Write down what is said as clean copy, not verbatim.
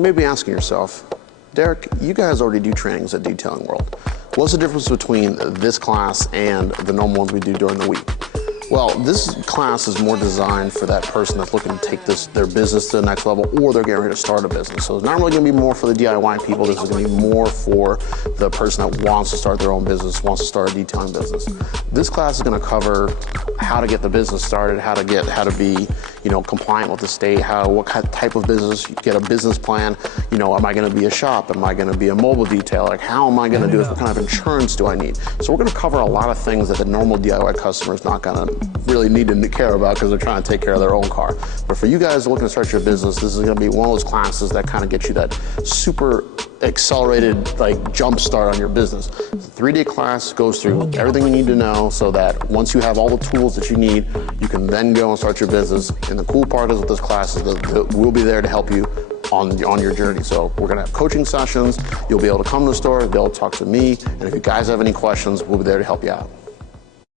You may be asking yourself, Derek, you guys already do trainings at Detailing World. What's the difference between this class and the normal ones we do during the week? Well, this class is more designed for that person that's looking to take their business to the next level, or they're getting ready to start a business. So it's not really going to be more for the DIY people. This is going to be more for the person that wants to start their own business, wants to start a detailing business. This class is going to cover how to get the business started, how to be, compliant with the state, what type of business, get a business plan. Am I going to be a shop? Am I going to be a mobile detail? Like, how am I going to do this? What kind of insurance do I need? So we're going to cover a lot of things that the normal DIY customer is not going to really need to care about because they're trying to take care of their own car. But for you guys looking to start your business, this is going to be one of those classes that kind of get you that super accelerated jump start on your business. The 3-day class goes through everything you need to know so that once you have all the tools that you need, you can then go and start your business. And the cool part is with this class is that we'll be there to help you on your journey. So we're going to have coaching sessions. You'll be able to come to the store, be able to talk to me, and if you guys have any questions, we'll be there to help you out.